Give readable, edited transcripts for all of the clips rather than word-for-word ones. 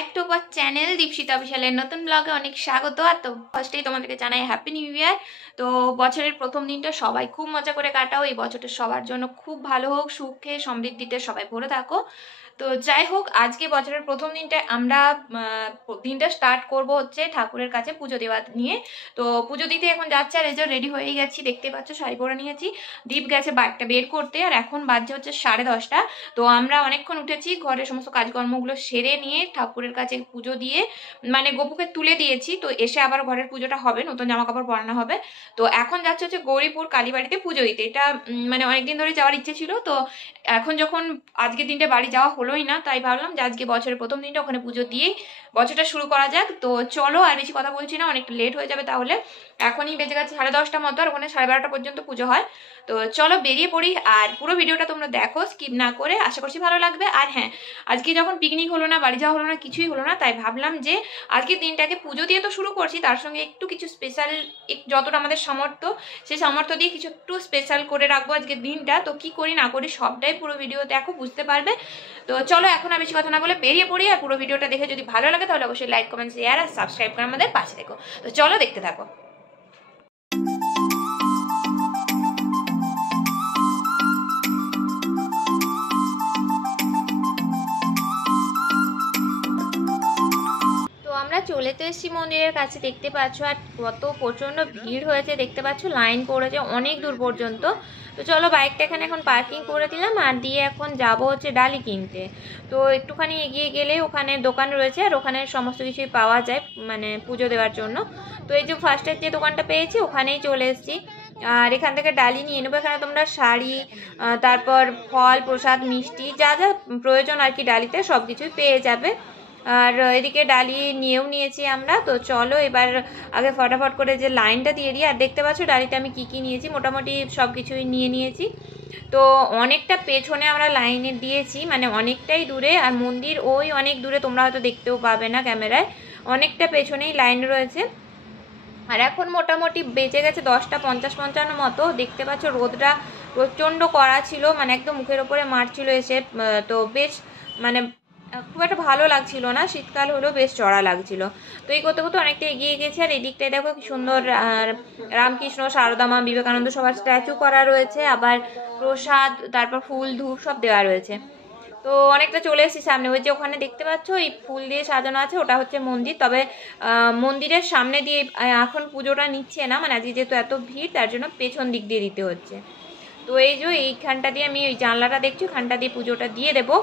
Back to our channel Dipshita অফিশিয়ালের নতুন ব্লগে অনেক স্বাগত। আর তো ফার্স্টেই তোমাদেরকে জানাই হ্যাপি নিউ ইয়ার। তো বছরের প্রথম দিনটা সবাই খুব মজা করে কাটাও, এই বছরটা সবার জন্য খুব ভালো হোক, সুখে সমৃদ্ধিতে সবাই ভরে থাকো। তো যাই হোক, আজকে বছরের প্রথম দিনটা আমরা দিনটা স্টার্ট করব হচ্ছে ঠাকুরের কাছে পুজো দেওয়া নিয়ে। তো পুজো দিতে এখন যাচ্ছে, আর এই যে রেডি হয়ে গেছি, দেখতে পাচ্ছ শাড়ি পরে নিয়েছি। দীপ গেছে বাইকটা বের করতে, আর এখন বাজছে হচ্ছে 10:30। তো আমরা অনেকক্ষণ উঠেছি, ঘরের সমস্ত কাজকর্মগুলো সেরে নিয়ে ঠাকুরের কাছে পুজো দিয়ে মানে গোপুকে তুলে দিয়েছি। তো এসে আবার ঘরের পুজোটা হবে, নতুন জামা কাপড় পরানো হবে। তো এখন যাচ্ছে হচ্ছে গৌরীপুর কালীবাড়িতে পুজো দিতে। এটা মানে অনেকদিন ধরে যাওয়ার ইচ্ছে ছিল। তো এখন যখন আজকের দিনটা বাড়ি যাওয়া হলোই না, তাই ভাবলাম যে আজকে বছরের প্রথম দিনটা ওখানে পুজো দিয়েই বছরটা শুরু করা যাক। তো চলো, আর বেশি কথা বলছি না, অনেকটা লেট হয়ে যাবে তাহলে। এখনই বেজে গেছে 10:30 মতো, আর ওখানে 12:30 পর্যন্ত পুজো হয়। তো চলো বেরিয়ে পড়ি, আর পুরো ভিডিওটা তোমরা দেখো স্কিপ না করে, আশা করছি ভালো লাগবে। আর হ্যাঁ, আজকে যখন পিকনিক হলো না, বাড়ি যাওয়া হলো না, কিছুই হলো না, তাই ভাবলাম যে আজকের দিনটাকে পুজো দিয়ে তো শুরু করছি, তার সঙ্গে একটু কিছু স্পেশাল, যতটা আমাদের সামর্থ্য সেই সামর্থ্য দিয়ে কিছু একটু স্পেশাল করে রাখবো আজকের দিনটা। তো কি করি না করি সবটাই পুরো ভিডিও দেখো, বুঝতে পারবে। তো চলো এখন আর বেশি কথা না বলে বেরিয়ে পড়ি, আর পুরো ভিডিওটা দেখে যদি ভালো লাগে তাহলে অবশ্যই লাইক, কমেন্ট, শেয়ার আর সাবস্ক্রাইব করে আমাদের পাশে দেখো। তো চলো দেখতে থাকো। আমরা চলে তো এসেছি মন্দিরের কাছে, দেখতে পাচ্ছ, আর কত প্রচণ্ড ভিড় হয়েছে দেখতে পাচ্ছ, লাইন পড়েছে অনেক দূর পর্যন্ত। তো চলো বাইকটা এখানে এখন পার্কিং করে দিলাম, আর দিয়ে এখন যাব হচ্ছে ডালি কিনতে। তো একটুখানি এগিয়ে গেলে ওখানে দোকান রয়েছে, আর ওখানে সমস্ত কিছুই পাওয়া যায় মানে পুজো দেওয়ার জন্য। তো এই যে ফার্স্টের যে দোকানটা পেয়েছি ওখানেই চলে এসেছি, আর এখান থেকে ডালি নিয়ে নেবো। এখানে তোমরা শাড়ি, তারপর ফল প্রসাদ, মিষ্টি, যা যা প্রয়োজন আর কি ডালিতে সব কিছুই পেয়ে যাবে। আর এদিকে ডালি নিয়েও নিয়েছি আমরা। তো চলো এবার আগে ফটাফট করে যে লাইনটা দিয়ে দিই। আর দেখতে পাচ্ছ ডালিতে আমি কি নিয়েছি, মোটামুটি সব কিছুই নিয়ে নিয়েছি। তো অনেকটা পেছনে আমরা লাইনে দিয়েছি, মানে অনেকটাই দূরে, আর মন্দির ওই অনেক দূরে, তোমরা হয়তো দেখতেও পাবে না ক্যামেরায়, অনেকটা পেছনেই লাইন রয়েছে। আর এখন মোটামুটি বেজে গেছে 10:50-55 মতো। দেখতে পাচ্ছ রোদটা প্রচণ্ড কড়া ছিল, মানে একদম মুখের ওপরে মারছিল এসে। তো বেশ মানে খুব একটা ভালো লাগছিল না, শীতকাল হলেও বেশ চড়া লাগছিল। তো এই করতে করতে অনেকটা এগিয়ে গেছে। আর এদিকটায় দেখো কি সুন্দর রামকৃষ্ণ, সারদা মা, বিবেকানন্দ সবার স্ট্যাচু করা রয়েছে, আবার প্রসাদ, তারপর ফুল ধূপ সব দেওয়া রয়েছে। তো অনেকটা চলে এসেছি সামনে, ওই যে ওখানে দেখতে পাচ্ছ এই ফুল দিয়ে সাজানো আছে, ওটা হচ্ছে মন্দির। তবে মন্দিরের সামনে দিয়ে এখন পুজোটা নিচ্ছে না, মানে আজকে যেহেতু এত ভিড় তার জন্য পেছন দিক দিয়ে দিতে হচ্ছে। তো এই যে এইখানটা দিয়ে আমি ওই জানলাটা দেখছি, ওখানটা দিয়ে পুজোটা দিয়ে দেবো।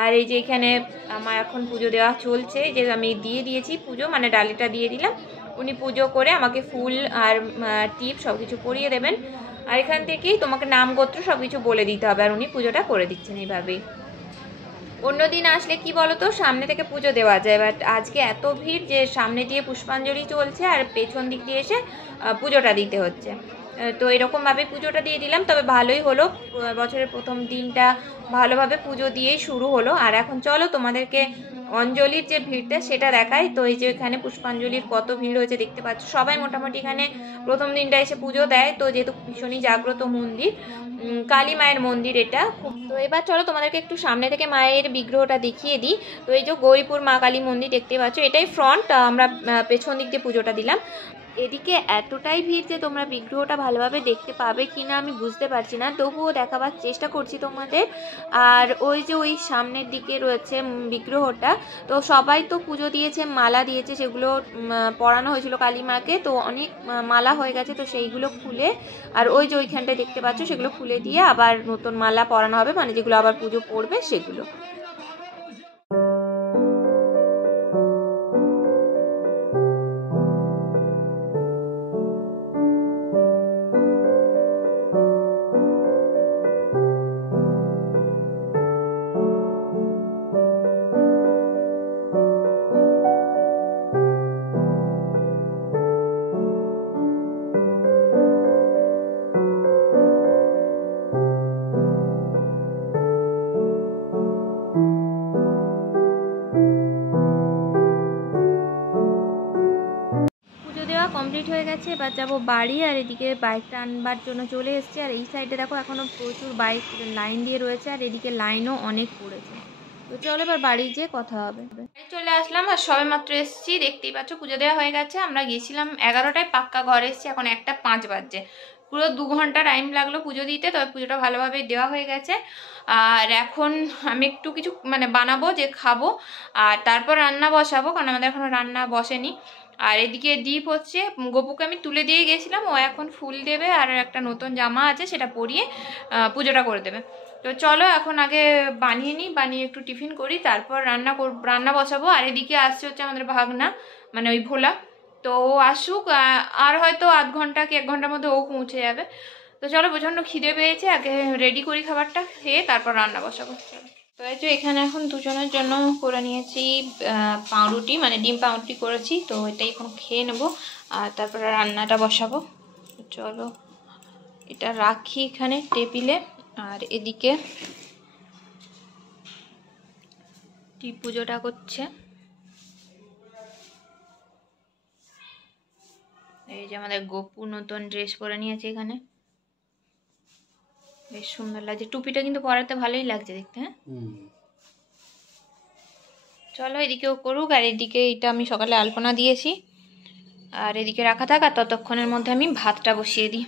আর এই যে এখানে আমার এখন পুজো দেওয়া চলছে, যে আমি দিয়ে দিয়েছি পুজো, মানে ডালিটা দিয়ে দিলাম। উনি পুজো করে আমাকে ফুল আর টিপ সব কিছু পরিয়ে দেবেন, আর এখান থেকেই তোমাকে নাম গোত্র সব কিছু বলে দিতে হবে, আর উনি পুজোটা করে দিচ্ছেন এইভাবেই। অন্যদিন আসলে কি বলতো, সামনে থেকে পুজো দেওয়া যায়, বাট আজকে এত ভিড় যে সামনে দিয়ে পুষ্পাঞ্জলি চলছে আর পেছন দিক দিয়ে এসে পুজোটা দিতে হচ্ছে। তো এরকমভাবে পুজোটা দিয়ে দিলাম। তবে ভালোই হলো, বছরের প্রথম দিনটা ভালোভাবে পুজো দিয়েই শুরু হলো। আর এখন চলো তোমাদেরকে অঞ্জলির যে ভিড়টা সেটা দেখাই। তো এই যে এখানে পুষ্পাঞ্জলির কত ভিড় হয়েছে দেখতে পাচ্ছ, সবাই মোটামুটি এখানে প্রথম দিনটা এসে পুজো দেয়। তো যেহেতু ভীষণই জাগ্রত মন্দির, কালী মায়ের মন্দির এটা খুব। তো এবার চলো তোমাদেরকে একটু সামনে থেকে মায়ের বিগ্রহটা দেখিয়ে দিই। তো এই যে গৌরীপুর মা কালী মন্দির দেখতে পাচ্ছ, এটাই ফ্রন্ট, আমরা পেছন দিক দিয়ে পুজোটা দিলাম। এদিকে এতটাই ভিড় যে তোমরা বিগ্রহটা ভালোভাবে দেখতে পাবে কিনা আমি বুঝতে পারছি না, তবুও দেখাবার চেষ্টা করছি তোমাদের। আর ওই যে ওই সামনের দিকে রয়েছে বিগ্রহটা। তো সবাই তো পুজো দিয়েছে, মালা দিয়েছে, সেগুলো পরানো হয়েছিল কালী মাকে। তো অনেক মালা হয়ে গেছে, তো সেইগুলো খুলে, আর ওই যে ওইখানটায় দেখতে পাচ্ছ সেগুলো খুলে দিয়ে আবার নতুন মালা পরানো হবে, মানে যেগুলো আবার পুজো পড়বে সেগুলো। কমপ্লিট হয়ে গেছে, এবার যাবো বাড়ি। আর এদিকে বাইকটা আনবার জন্য চলে এসেছি। আর এই সাইডে দেখো এখনও প্রচুর বাইক লাইন দিয়ে রয়েছে, আর এদিকে লাইনও অনেক পড়েছে। তো চলো এবার বাড়ি যেয়ে কথা হবে। চলে আসলাম আর সবে মাত্র এসেছি, দেখতেই পাচ্ছ পুজো দেওয়া হয়ে গেছে। আমরা গেছিলাম 11টায়, পাক্কা ঘরে এসেছি এখন 1:05 বাজছে। পুরো 2 ঘন্টা টাইম লাগলো পুজো দিতে, তবে পুজোটা ভালোভাবে দেওয়া হয়ে গেছে। আর এখন আমি একটু কিছু মানে বানাবো যে খাবো, আর তারপর রান্না বসাবো, কারণ আমাদের এখনো রান্না বসেনি। আর এদিকে দীপ হচ্ছে, গপুকে আমি তুলে দিয়ে গেছিলাম, ও এখন ফুল দেবে আর একটা নতুন জামা আছে সেটা পরিয়ে পুজোটা করে দেবে। তো চলো এখন আগে বানিয়ে নিই, বানিয়ে একটু টিফিন করি, তারপর রান্না বসাবো। আর এদিকে আসছে হচ্ছে আমাদের ভাগনা, মানে ওই ভোলা। তো ও আসুক, আর হয়তো আধ ঘন্টা কি 1 ঘন্টার মধ্যে ও পৌঁছে যাবে। তো চলো, প্রচণ্ড খিদে পেয়েছে, আগে রেডি করি খাবারটা, খেয়ে তারপর রান্না বসাবো। তো এই যে এখানে এখন দুজনের জন্য করে নিয়েছি পাউরুটি, মানে ডিম পাউরুটি করেছি, তো এটাই এখন খেয়ে নেবো আর তারপরে রান্নাটা বসাবো। চলো এটা রাখি এখানে টেবিলে। আর এদিকে পুজোটা করছে, এই যে আমাদের গপু নতুন ড্রেস পরে নিয়েছে, এখানে বেশ সুন্দর লাগছে, টুপিটা কিন্তু পরাতে ভালোই লাগছে দেখতে। হ্যাঁ চলো এদিকেও করুক, আর এদিকে এটা আমি সকালে আলপনা দিয়েছি, আর এদিকে রাখা থাক, আর ততক্ষণের মধ্যে আমি ভাতটা বসিয়ে দিই।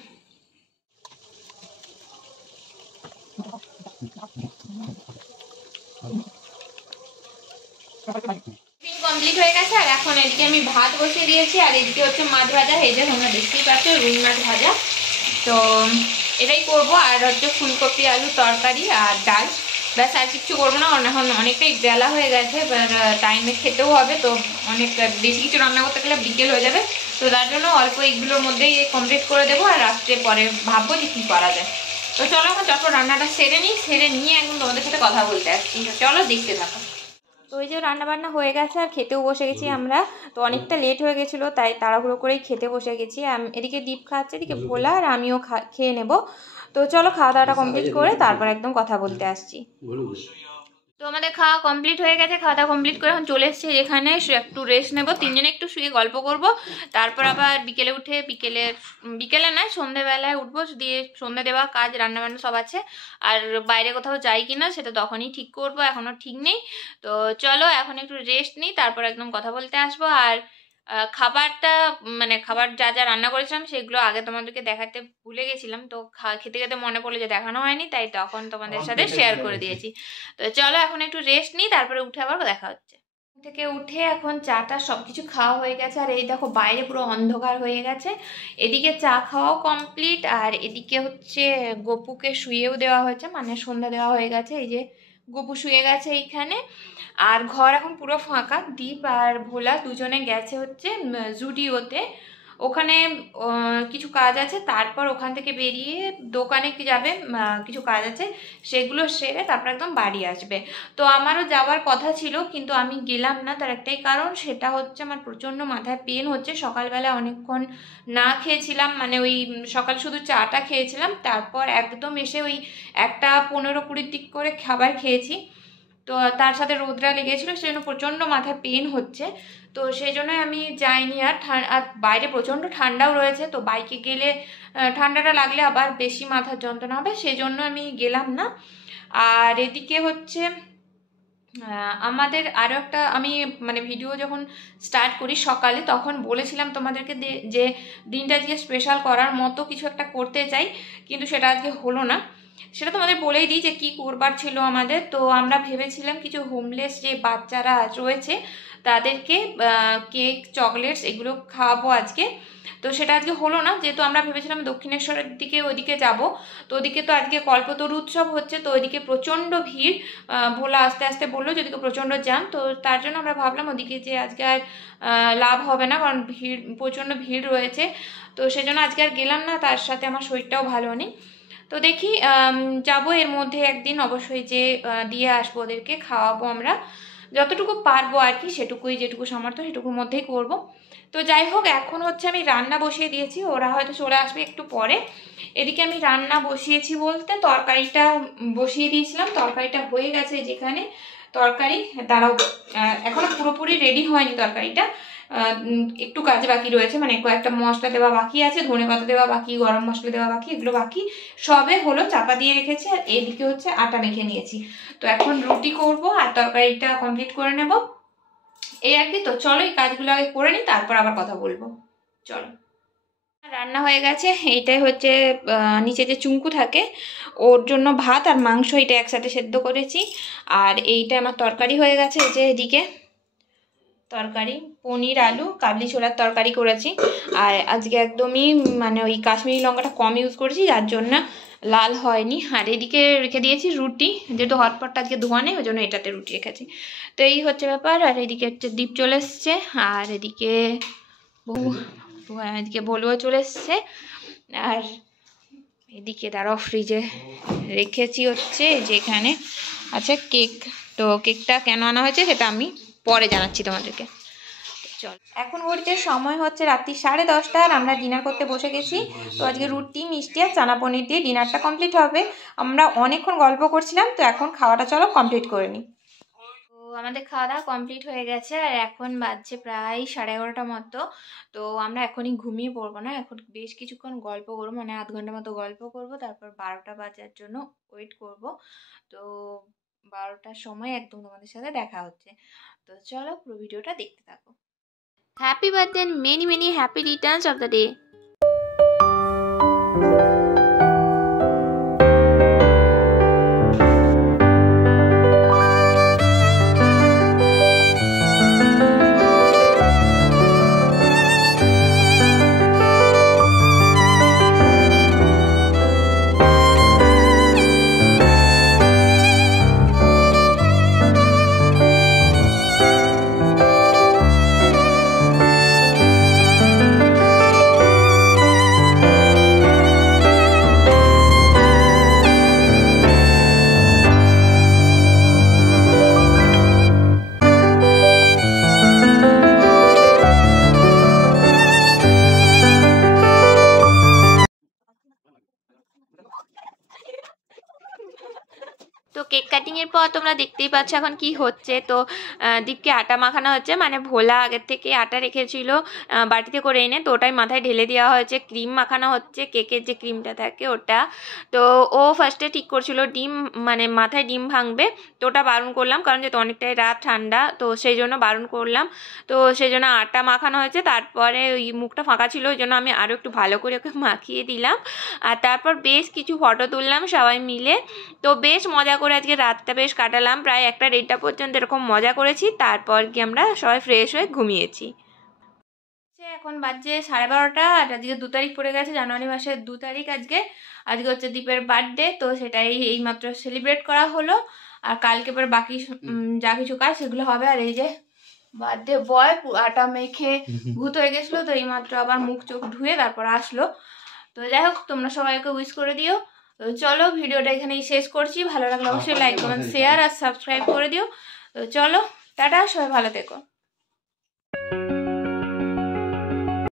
কমপ্লিট হয়ে গেছে, আর এখন এদিকে আমি ভাত বসিয়ে দিয়েছি, আর এদিকে হচ্ছে মাছ ভাজা, এই যে তোমরা দেখতেই পাচ্ছ রুই মাছ ভাজা, তো এটাই করবো। আর হচ্ছে ফুলকপি আলু তরকারি আর ডাল, ব্যাস আর কিছু করবো না, কারণ এখন অনেকটাই বেলা হয়ে গেছে, এবার টাইমে খেতেও হবে, তো অনেক বেশি কিছু রান্না করতে গেলে বিকেল হয়ে যাবে, তো তার জন্য অল্প এইগুলোর মধ্যেই কমপ্লিট করে দেবো, আর রাত্রে পরে ভাববো যে কী করা যায়। তো চলো এখন যখন রান্নাটা সেরে নিই, সেরে নিয়ে একদম তোমাদের সাথে কথা বলতে আসছি, চলো দেখতে থাকো। তো ওই যে রান্নাবান্না হয়ে গেছে আর খেতেও বসে গেছি আমরা, তো অনেকটা লেট হয়ে গেছিলো তাই তাড়াহুড়ো করেই খেতে বসে গেছি। এদিকে দীপ খাচ্ছে, এদিকে ভোলা, আর আমিও খেয়ে নেব। তো চলো খাওয়া দাওয়াটা কমপ্লিট করে তারপর একদম কথা বলতে আসছি। তো আমাদের খাওয়া কমপ্লিট হয়ে গেছে, খাওয়া দাওয়া কমপ্লিট করে এখন চলে এসেছি এখানে একটু রেস্ট নেবো, তিনজনে একটু শুয়ে গল্প করব, তারপর আবার বিকেলে উঠে বিকেলে নয় সন্ধ্যেবেলায় উঠবো, দিয়ে সন্ধ্যে দেওয়া কাজ রান্নাবান্না সব আছে, আর বাইরে কোথাও যাই কিনা সেটা তখনই ঠিক করবো, এখনও ঠিক নেই। তো চলো এখন একটু রেস্ট নিই, তারপর একদম কথা বলতে আসবো। আর খাবারটা মানে খাবার যা যা রান্না করেছিলাম সেগুলো আগে তোমাদেরকে দেখাতে ভুলে গেছিলাম, তো খেতে খেতে মনে পড়লো যে দেখানো হয়নি, তাই তখন তোমাদের সাথে শেয়ার করে দিয়েছি। তো চলো এখন একটু রেস্ট নিই, তারপরে উঠে আবার দেখা হচ্ছে। থেকে উঠে এখন চাটা সবকিছু খাওয়া হয়ে গেছে, আর এই দেখো বাইরে পুরো অন্ধকার হয়ে গেছে, এদিকে চা খাওয়াও কমপ্লিট, আর এদিকে হচ্ছে গপুকে শুয়েও দেওয়া হয়েছে, মানে সন্ধ্যা দেওয়া হয়ে গেছে, এই যে গপু শুয়ে গেছে এইখানে। আর ঘর এখন পুরো ফাঁকা, দীপ আর ভোলা দুজনে গেছে হচ্ছে জুডিওতে, ওখানে কিছু কাজ আছে, তারপর ওখান থেকে বেরিয়ে দোকানে কি যাবে, কিছু কাজ আছে সেগুলো সেরে তারপর একদম বাড়ি আসবে। তো আমারও যাওয়ার কথা ছিল, কিন্তু আমি গেলাম না, তার একটাই কারণ, সেটা হচ্ছে আমার প্রচণ্ড মাথায় পেন হচ্ছে, সকালবেলা অনেকক্ষণ না খেয়েছিলাম, মানে ওই সকাল শুধু চাটা খেয়েছিলাম, তারপর একদম এসে ওই 1:15-20 দিক করে খাবার খেয়েছি, তো তার সাথে রোদরা লেগেছিলো, সেই জন্য প্রচণ্ড মাথায় পেন হচ্ছে, তো সেই জন্যই আমি যাইনি। আর বাইরে প্রচণ্ড ঠান্ডাও রয়েছে, তো বাইকে গেলে ঠান্ডাটা লাগলে আবার বেশি মাথার যন্ত্রণা হবে, সেই জন্য আমি গেলাম না। আর এদিকে হচ্ছে আমাদের আরও একটা, আমি মানে ভিডিও যখন স্টার্ট করি সকালে তখন বলেছিলাম তোমাদেরকে যে দিনটা আজকে স্পেশাল করার মতো কিছু একটা করতে চাই, কিন্তু সেটা আজকে হলো না, সেটা তোমাদের বলেই দিই যে কি করবার ছিল আমাদের। তো আমরা ভেবেছিলাম কিছু হোমলেস যে বাচ্চারা রয়েছে তাদেরকে কেক চকলেটস এগুলো খাওয়াবো আজকে, তো সেটা আজকে হলো না, যেহেতু আমরা ভেবেছিলাম দক্ষিণেশ্বরের দিকে ওইদিকে যাব, তো ওদিকে তো আজকে কল্পতরু উৎসব হচ্ছে, তো ওইদিকে প্রচণ্ড ভিড়, ভোলা আস্তে আস্তে বললো যেদিকে প্রচণ্ড জ্যাম, তো তার জন্য আমরা ভাবলাম ওদিকে যে আজকে আর লাভ হবে না, কারণ প্রচণ্ড ভিড় রয়েছে, তো সেজন্য আজকে আর গেলাম না, তার সাথে আমার শরীরটাও ভালো নেই। তো দেখি যাব এর মধ্যে একদিন অবশ্যই, যে দিয়ে আসবো ওদেরকে, খাওয়াবো আমরা যতটুকু পারবো আর কি, সেটুকুই যেটুকু সামর্থ্য সেটুকুর মধ্যেই করব। তো যাই হোক এখন হচ্ছে আমি রান্না বসিয়ে দিয়েছি, ওরা হয়তো চলে আসবে একটু পরে। এদিকে আমি রান্না বসিয়েছি বলতে তরকারিটা বসিয়ে দিয়েছিলাম, তরকারিটা হয়ে গেছে, যেখানে তরকারি তারাও এখনো পুরোপুরি রেডি হয়নি তরকারিটা, একটু কাজ বাকি রয়েছে, মানে কয়েকটা মশলা দেওয়া বাকি আছে, ধনেপাতা দেওয়া বাকি, গরম মশলা দেওয়া বাকি, এগুলো বাকি সবে হলো, চাপা দিয়ে রেখেছি। আর এদিকে হচ্ছে আটা মেখে নিয়েছি। তো এখন রুটি করব আর তরকারিটা কমপ্লিট করে নেব, এই আর কি। তো চলো এই কাজগুলো আগে করে নিই, তারপর আবার কথা বলবো। চলো, রান্না হয়ে গেছে। এইটাই হচ্ছে নিচে যে চুঙ্কু থাকে ওর জন্য ভাত আর মাংস, এটা একসাথে সেদ্ধ করেছি। আর এইটা আমার তরকারি হয়ে গেছে, এই যে এদিকে তরকারি পনির আলু কাবলি ছোলার তরকারি করেছি। আর আজকে একদমই মানে ওই কাশ্মীরি লঙ্কাটা কম ইউজ করেছি, যার জন্য লাল হয়নি। আর এদিকে রেখে দিয়েছি রুটি, যেহেতু হটপটটা আজকে ধোয়া নেই ওই জন্য এটাতে রুটি রেখেছি। তো এই হচ্ছে ব্যাপার। আর এদিকে হচ্ছে দ্বীপ চলে এসছে, আর এদিকে এদিকে বলুয়া চলে এসছে। আর এদিকে দাঁড়াও ফ্রিজে রেখেছি হচ্ছে যেখানে আচ্ছা কেক। তো কেকটা কেন আনা হয়েছে সেটা আমি পরে জানাচ্ছি তোমাদেরকে। চল, এখন ঘড়িতে সময় হচ্ছে রাত্রি 10:30 আর আমরা ডিনার করতে বসে গেছি। তো আজকে রুটি মিষ্টি আর চানা পনির দিয়ে ডিনারটা কমপ্লিট হবে। আমরা অনেকক্ষণ গল্প করছিলাম, তো এখন খাওয়াটা চলো কমপ্লিট করে নিই। তো আমাদের খাওয়া দাওয়া কমপ্লিট হয়ে গেছে আর এখন বাজছে প্রায় 11:30 মতো। তো আমরা এখনই ঘুমিয়ে পড়বো না, এখন বেশ কিছুক্ষণ গল্প করবো, মানে আধ ঘন্টা মতো গল্প করব, তারপর 12টা বাজার জন্য ওয়েট করব। তো 12টার সময় একদম তোমাদের সাথে দেখা হচ্ছে। তো চলো পুরো ভিডিওটা দেখতে থাকো। Happy birthday and many many happy returns of the day. তো কেক কাটিংয়ের পর তোমরা দেখতেই পাচ্ছ এখন কি হচ্ছে। তো দীপকে আটা মাখানো হচ্ছে, মানে ভোলা আগের থেকে আটা রেখেছিল বাটিতে করে এনে, তো ওটাই মাথায় ঢেলে দেওয়া হয়েছে। ক্রিম মাখানো হচ্ছে, কেকের যে ক্রিমটা থাকে ওটা। তো ও ফার্স্টে ঠিক করছিল ডিম, মানে মাথায় ডিম ভাঙবে, তো ওটা বারণ করলাম, কারণ যেহেতু অনেকটাই রাত ঠান্ডা, তো সেই জন্য বারণ করলাম। তো সেই জন্য আটা মাখানো হয়েছে, তারপরে ওই মুখটা ফাঁকা ছিল ওই জন্য আমি আরও একটু ভালো করে ওকে মাখিয়ে দিলাম। আর তারপর বেশ কিছু ফটো তুললাম সবাই মিলে। তো বেশ মজা করে আজকে রাতটা বেশ কাটালাম, প্রায় 1টা-1:30 পর্যন্ত এরকম মজা করেছি। তারপর কি আমরা সবাই ফ্রেশ হয়ে ঘুমিয়েছি। এখন বাজছে 12:30 আর আজকে 2 তারিখ পড়ে গেছে, জানুয়ারি মাসের 2 তারিখ আজকে। আজকে হচ্ছে দীপের বার্থডে, তো সেটাই এইমাত্র সেলিব্রেট করা হলো। আর কালকে পরে বাকি যা কিছু কাজ সেগুলো হবে। আর এই যে বার্থডে বয় আটা মেখে ভূত হয়ে গেছিলো, তো এইমাত্র আবার মুখ চোখ ধুয়ে তারপর আসলো। তো যাই হোক, তোমরা সবাইকে উইশ করে দিও। তো চলো ভিডিওটা এখানেই শেষ করছি, ভালো লাগলে অবশ্যই লাইক কমেন্ট শেয়ার আর সাবস্ক্রাইব করে দিও। তো চলো টাটা, সবাই ভালো থেকো।